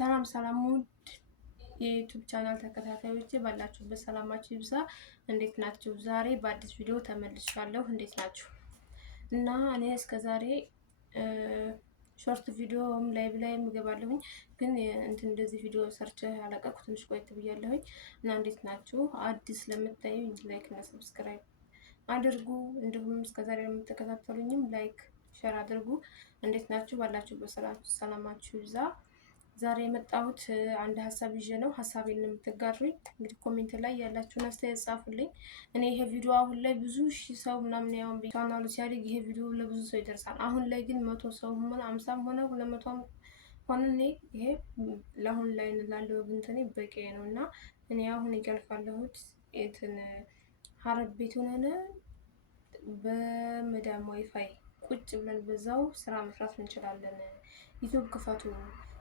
ሰላም ሰላም ውድ የዩቲዩብ ቻናል ተከታታዮቼ ባላችሁበት ሰላማችሁ ይብዛ። እንዴት ናችሁ? ዛሬ በአዲስ ቪዲዮ ተመልሻለሁ። እንዴት ናችሁ? እና እኔ እስከዛሬ ሾርት ቪዲዮም ላይቭ ላይ እገባለሁኝ ግን እንደዚህ ቪዲዮ ሰርች አለቀኩ ትንሽ ቆይት ብያለሁኝ። እና እንዴት ናችሁ? አዲስ ለምታዩኝ ላይክ እና ሰብስክራይብ አድርጉ። እንዲሁም እስከዛሬ ለምትከታተሉኝም ላይክ ሼር አድርጉ። እንዴት ናችሁ? ባላችሁበት ሰላማችሁ ይብዛ። ዛሬ የመጣሁት አንድ ሀሳብ ይዤ ነው። ሀሳቤን የምትጋሩኝ እንግዲህ ኮሜንት ላይ ያላችሁን አስተያየት ጻፉልኝ። እኔ ይሄ ቪዲዮ አሁን ላይ ብዙ ሺህ ሰው ምናምን ያው ቻናሉ ሲያድግ ይሄ ቪዲዮ ለብዙ ሰው ይደርሳል። አሁን ላይ ግን 100 ሰው ሆነ 50 ሆነ 200 ሆነ እኔ ይሄ ለአሁን ላይ ላለው እንትኔ በቂ ነው እና እኔ አሁን ይገልፋለሁት እንትን ሀረብ ቤት ሆነን በመዳም ዋይፋይ ቁጭ ብለን በዛው ስራ መስራት እንችላለን። ዩቲዩብ ክፈቱ።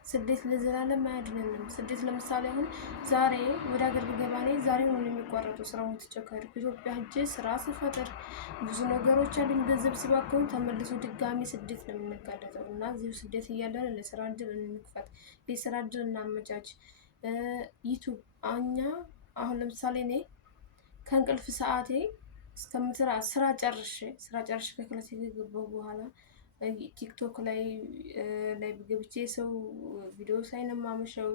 ስደት ለዘላለም አያድነንም። ስደት ለምሳሌ አሁን ዛሬ ወደ ሀገር ብገባ እኔ ዛሬ ነው የሚቋረጡ ስራውን ትቸከር ኢትዮጵያ ሄጄ ስራ ስፈጥር ብዙ ነገሮች አሉኝ። ገንዘብ ሲባክኑ ተመልሶ ድጋሚ ስደት ነው የምንጋለጠው እና እዚሁ ስደት እያለን ለስራ እድል እንክፈት፣ የስራ እድል እናመቻች። ዩቲዩብ እኛ አሁን ለምሳሌ እኔ ከእንቅልፍ ሰዓቴ እስከምስራ ስራ ጨርሼ ከክላስ ከገባሁ በኋላ ቲክቶክ ላይ ገብቼ ሰው ቪዲዮ ሳይ ነው የማመሸው።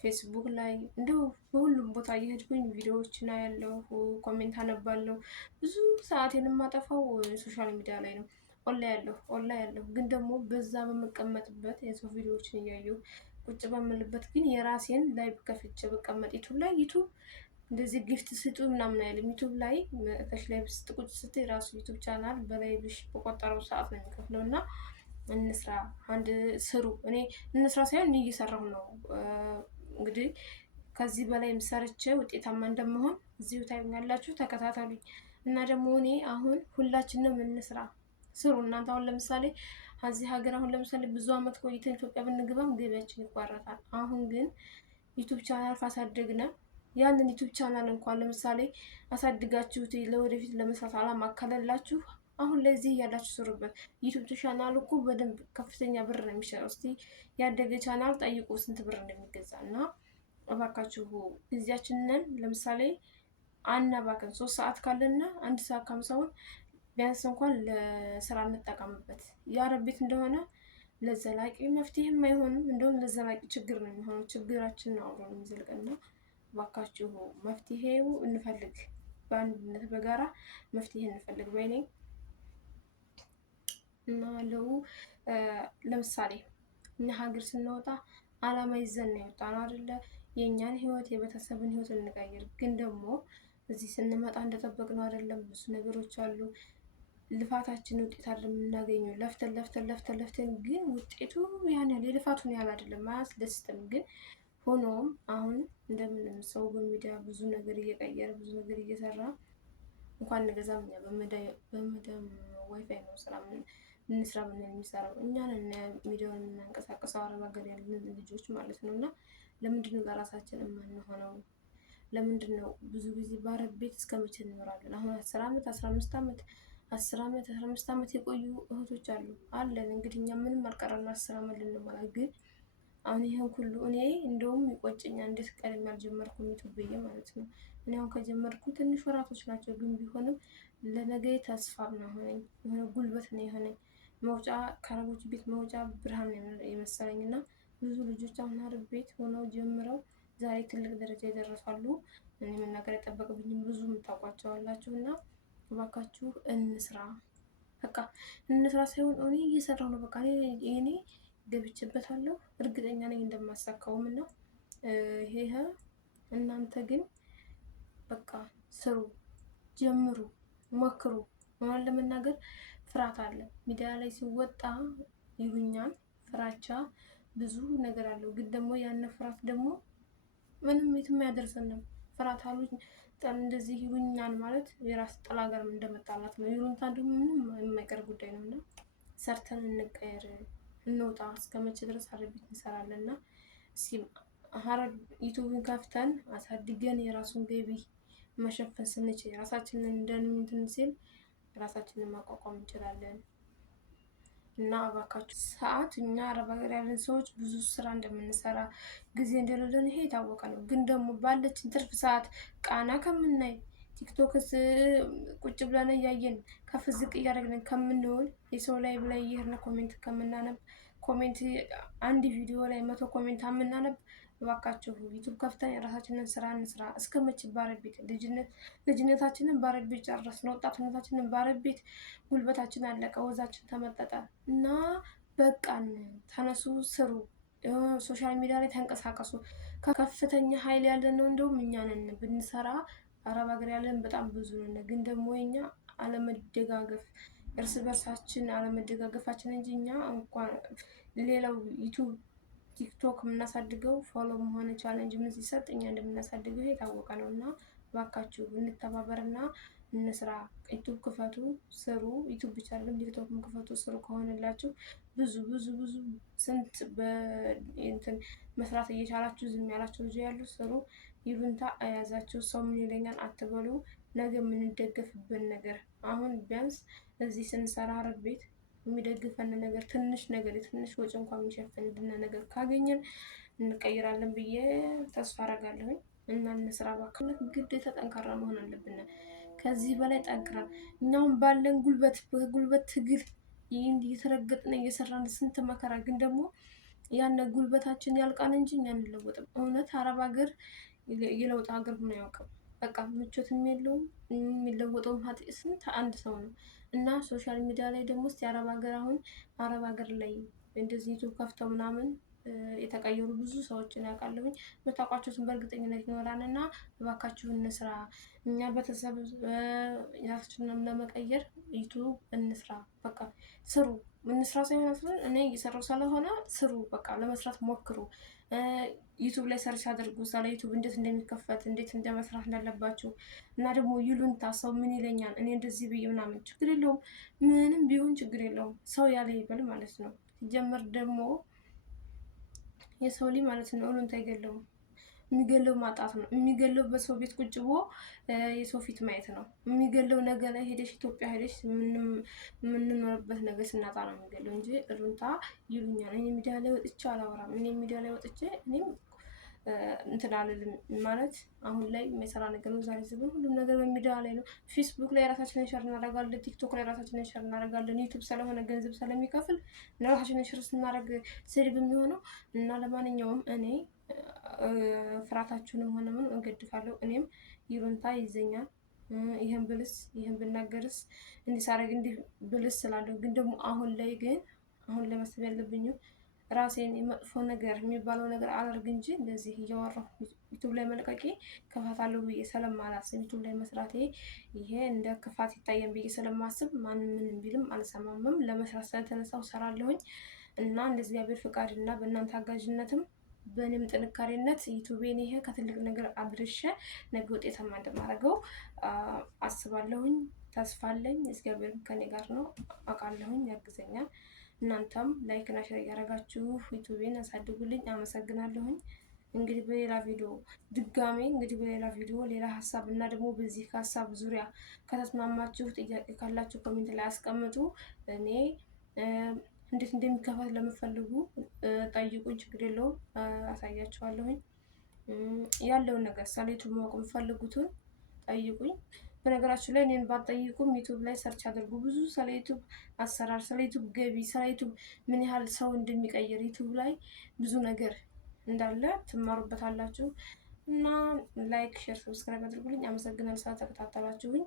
ፌስቡክ ላይ እንደው በሁሉም ቦታ እየሄድኩኝ ቪዲዮዎችን አያለሁ፣ ኮሜንት አነባለሁ። ብዙ ሰዓቴን የማጠፋው ሶሻል ሚዲያ ላይ ነው። ኦንላይን ያለሁ ግን ደግሞ በዛ በመቀመጥበት የሰው ቪዲዮዎችን እያየሁ ቁጭ በምልበት ግን የራሴን ላይቭ ከፍቼ በቀመጥ ዩቱብ እንደዚህ ጊፍት ስጡ ምናምን አይልም። ዩቲዩብ ላይ ከሽ ላይ ቁጭ ስትይ ራሱ ዩቲዩብ ቻናል በላይቭሽ በቆጠረው ሰዓት ነው የሚከፍለው። እና እንስራ፣ አንድ ስሩ። እኔ እንስራ ሳይሆን እየሰራሁ ነው። እንግዲህ ከዚህ በላይ ሰርቼ ውጤታማ እንደምሆን እዚሁ ታዩኛላችሁ። ተከታተሉኝ። እና ደግሞ እኔ አሁን ሁላችንም እንስራ፣ ስሩ። እናንተ አሁን ለምሳሌ እዚህ ሀገር አሁን ለምሳሌ ብዙ አመት ቆይተን ኢትዮጵያ ብንገባም ገቢያችን ይቋረጣል። አሁን ግን ዩቲዩብ ቻናል ካሳደግነ ያንን ዩቲዩብ ቻናል እንኳን ለምሳሌ አሳድጋችሁት ለወደፊት ለመስራት አላማ ካለላችሁ አሁን ለዚህ ያላችሁ ስሩበት። ዩቲዩብ ቻናል እኮ በደንብ ከፍተኛ ብር ነው የሚሸጠው። እስቲ ያደገ ቻናል ጠይቁ ስንት ብር እንደሚገዛ። እና እባካችሁ ጊዜያችንን ለምሳሌ አናባክን። 3 ሰዓት ካለና 1 ሰዓት ከ50ውን ቢያንስ እንኳን ለስራ እንጠቀምበት። የአረብ ቤት እንደሆነ ለዘላቂ መፍትሄም አይሆንም፣ እንደውም ለዘላቂ ችግር ነው የሚሆነው። ችግራችንን አውሮ ነው የሚዘልቀና እባካችሁ መፍትሄው እንፈልግ፣ በአንድነት በጋራ መፍትሄ እንፈልግ ባይ ነኝ። እና ለምሳሌ እኛ ሀገር ስንወጣ አላማ ይዘን ነው የወጣነው አይደለ? የእኛን ህይወት የቤተሰብን ህይወት እንቀይር። ግን ደግሞ እዚህ ስንመጣ እንደጠበቅነው አይደለም። ብዙ ነገሮች አሉ። ልፋታችን ውጤት አይደለም የምናገኘው። ለፍተን ግን ውጤቱ ያን ያህል የልፋቱን ያህል አይደለም፣ አያስደስትም። ግን ሆኖም አሁን እንደምንም ሰው በሚዲያ ብዙ ነገር እየቀየረ ብዙ ነገር እየሰራ እንኳን ነገዛም እኛ በመዳም ዋይፋይ ነው ስራ እንስራ ምን የሚሰራው እኛን ሚዲያውን እናንቀሳቀሰው አረብ ሀገር ያለን ልጆች ማለት ነው። እና ለምንድነው ለራሳችን የማንሆነው? ለምንድነው ብዙ ጊዜ በአረብ ቤት እስከመቼ እንኖራለን? አሁን 10 አመት 15 አመት 10 አመት 15 አመት የቆዩ እህቶች አለን። እንግዲህ እኛ ምንም አልቀረን 10 አመት ልንሞላ። ግን አሁን ይሄን ሁሉ እኔ እንደውም ይቆጨኛል እንዴት ቀድሜ አልጀመርኩም ዩቲዩብ ብዬ ማለት ነው። እኔ አሁን ከጀመርኩ ትንሽ ወራቶች ናቸው። ግን ቢሆንም ለነገ ተስፋ ነው ሆነኝ፣ የሆነ ጉልበት ነው የሆነኝ። መውጫ ከአረቦች ቤት መውጫ ብርሃን የመሰለኝ። እና ብዙ ልጆች አሁን አረብ ቤት ሆነው ጀምረው ዛሬ ትልቅ ደረጃ ይደርሳሉ። እኔ መናገር የጠበቅብኝም ብዙ የምታውቋቸው አላችሁ። እና እባካችሁ እንስራ፣ በቃ እንስራ ሳይሆን እኔ እየሰራሁ ነው። በቃ እኔ ገብቼበታለሁ፣ እርግጠኛ ነኝ እንደማሳካውም። እና ይሄ እናንተ ግን በቃ ስሩ፣ ጀምሩ፣ ሞክሩ። ማለት ለመናገር ፍርሃት አለ። ሚዲያ ላይ ሲወጣ ይሉኛል፣ ፍራቻ ብዙ ነገር አለው። ግን ደግሞ ያን ፍርሃት ደግሞ ምንም የትም አያደርሰንም። ፍርሃት አሉኝ እንደዚህ ይሉኛል ማለት የራስ ጥላ ጋር እንደመጣላት ነው። ይሉንታ ደግሞ ምንም የማይቀር ጉዳይ ነው። እና ሰርተን እንቀየር፣ እንውጣ። እስከመቼ ድረስ አረብ ቤት እንሰራለን? እና እስኪ ሀረብ ዩቲዩብን ከፍተን አሳድገን የራሱን ገቢ መሸፈን ስንችል ራሳችንን እንደንትን ሲል ራሳችንን ማቋቋም እንችላለን። እና እባካችሁ ሰዓት እኛ አረብ ሀገር ያለን ሰዎች ብዙ ስራ እንደምንሰራ ጊዜ እንደሌለን ይሄ የታወቀ ነው። ግን ደግሞ ባለችን ትርፍ ሰዓት ቃና ከምናይ ቲክቶክስ ቁጭ ብለን እያየን ከፍ ዝቅ እያደረግን ከምንውል የሰው ላይ ብላይ እየሄድን ኮሜንት ከምናነብ ኮሜንት አንድ ቪዲዮ ላይ 100 ኮሜንት ከምናነብ እባካችሁ ዩቱብ ከፍተን የራሳችንን ስራ እንስራ። እስከመቼ ባረብ ቤት ልጅነታችንን ባረብ ቤት ጨረስን፣ ወጣትነታችንን ባረብ ቤት ጉልበታችን አለቀ፣ ወዛችን ተመጠጠ እና በቃን። ተነሱ፣ ስሩ፣ ሶሻል ሚዲያ ላይ ተንቀሳቀሱ። ከፍተኛ ኃይል ያለን ነው እንደውም እኛ ነን ብንሰራ። አረብ ሀገር ያለን በጣም ብዙ ነን፣ ግን ደግሞ የኛ አለመደጋገፍ እርስ በርሳችን አለመደጋገፋችን እንጂ እኛ እንኳን ሌላው ዩቱብ ቲክቶክ የምናሳድገው ፎሎ መሆን ቻሌንጅ ምን ሲሰጥ እኛ እንደምናሳድገው የታወቀ ነው። እና እባካችሁ እንተባበርና እንስራ። ዩቱብ ክፈቱ፣ ስሩ። ዩቱብ ብቻ አይደለም ቲክቶክም ክፈቱ፣ ስሩ። ከሆነላችሁ ብዙ ብዙ ብዙ ስንት በእንትን መስራት እየቻላችሁ ዝም ያላችሁ ልጅ ያሉ ስሩ። ይሉንታ አያዛችሁ። ሰው ምን ይለኛል አትበሉ። ነገ የምንደገፍበት ነገር አሁን ቢያንስ እዚህ ስንሰራ አረብ ቤት የሚደግፈን ነገር ትንሽ ነገር የትንሽ ወጪ እንኳን የሚሸፍንልን ነገር ካገኘን እንቀይራለን ብዬ ተስፋ አደርጋለሁኝ። እና እንስራ ባክነት ግዴታ ጠንካራ መሆን አለብን። ከዚህ በላይ ጠንክረን እኛውን ባለን ጉልበት ትግል ይህን እየተረገጥን እየሰራን ስንት መከራ፣ ግን ደግሞ ያን ጉልበታችን ያልቃን እንጂ እኛ አንለወጥም። እውነት አረብ ሀገር የለውጥ ሀገር ሆኖ አያውቅም። በቃ ምቾትም የለውም። የሚለወጠውም ስንት አንድ ሰው ነው። እና ሶሻል ሚዲያ ላይ ደግሞ እስቲ አረብ ሀገር አሁን አረብ ሀገር ላይ እንደዚህ ዩቱብ ከፍተው ምናምን የተቀየሩ ብዙ ሰዎችን ያውቃለሁኝ። የምታውቋቸውን በእርግጠኝነት ይኖራል። እና እባካችሁ እንስራ። እኛ ቤተሰብ የራሳችንን ለመቀየር ዩቱብ እንስራ። በቃ ስሩ። እንስራ ሳይሆን እኔ እየሰራው ስለሆነ ስሩ። በቃ ለመስራት ሞክሩ። ዩቱብ ላይ ሰርች አድርጉ። ስለ ዩቱብ እንዴት እንደሚከፈት እንዴት እንደመስራት እንዳለባችሁ እና ደግሞ ይሉንታ ሰው ምን ይለኛል እኔ እንደዚህ ብዬ ምናምን ችግር የለውም። ምንም ቢሆን ችግር የለውም። ሰው ያለ ይበል ማለት ነው። ሲጀመር ደግሞ የሰው ልጅ ማለት ነው ይሉንታ አይገለውም። የሚገለው ማጣት ነው። የሚገለው በሰው ቤት ቁጭ ብሎ የሰው ፊት ማየት ነው። የሚገለው ነገ ላይ ሄደሽ ኢትዮጵያ ሄደሽ የምንኖርበት ነገር ስናጣ ነው የሚገለው እንጂ እሩንታ ይሉኛል። እኔ ሚዲያ ላይ ወጥቼ አላወራም። እኔ ሚዲያ ላይ ወጥቼ እኔም እንትን አልልም ማለት አሁን ላይ የሚሰራ ነገር ነው። ዛሬ ዘመን ሁሉም ነገር በሚዲያ ላይ ነው። ፌስቡክ ላይ ራሳችንን ሸር እናደርጋለን። ቲክቶክ ላይ ራሳችንን ሸር እናደርጋለን። ዩቱብ ስለሆነ ገንዘብ ስለሚከፍል ለራሳችንን ሸር ስናደርግ ስድብ የሚሆነው እና ለማንኛውም እኔ ፍራታችሁንም ሆነ ምን እንገድፋለሁ። እኔም ይሉንታ ይዘኛል። ይሄን ብልስ ይሄን ብናገርስ እንዲሳረግ እንዲ ብልስ ስላለሁ ግን ደግሞ አሁን ላይ ማሰብ ያለብኝ ራሴን የመጥፎ ነገር የሚባለው ነገር አላርግ እንጂ እንደዚህ እያወራሁ ዩቱብ ላይ መልቀቄ ክፋት አለው ብዬ ስለማላስብ ዩቱብ ላይ መስራቴ ይሄ እንደ ክፋት ይታየን ብዬ ስለማስብ ማንም ምንም ቢልም አልሰማምም። ለመስራት ስለተነሳው ሰራለሁኝ እና እንደዚህ እግዚአብሔር ፍቃድ እና በእናንተ አጋዥነትም በእኔም ጥንካሬነት ዩቱቤን ይሄ ከትልቅ ነገር አድርሼ ነገ ውጤታማ እንደማደርገው አስባለሁኝ። ተስፋ አለኝ። እግዚአብሔርም ከኔ ጋር ነው አውቃለሁኝ፣ ያግዘኛል። እናንተም ላይክ እና ሼር እያደረጋችሁ ዩቱቤን አሳድጉልኝ። አመሰግናለሁኝ። እንግዲህ በሌላ ቪዲዮ ድጋሜ በሌላ ቪዲዮ ሌላ ሀሳብ እና ደግሞ በዚህ ከሀሳብ ዙሪያ ከተስማማችሁ ጥያቄ ካላችሁ ኮሜንት ላይ አስቀምጡ። እኔ እንዴት እንደሚከፈት ለምትፈልጉ ጠይቁኝ፣ ችግር የለውም፣ አሳያችኋለሁኝ። ያለውን ነገር ስለ ዩቱብ ማወቅ የምትፈልጉትን ጠይቁኝ። በነገራችሁ ላይ እኔን ባትጠይቁም ዩቱብ ላይ ሰርች አድርጉ። ብዙ ስለ ዩቱብ አሰራር፣ ስለ ዩቱብ ገቢ፣ ስለ ዩቱብ ምን ያህል ሰው እንደሚቀይር ዩቱብ ላይ ብዙ ነገር እንዳለ ትማሩበታላችሁ። እና ላይክ፣ ሼር፣ ሰብስክራይብ አድርጉልኝ። አመሰግናለሁ ስለተከታተላችሁኝ።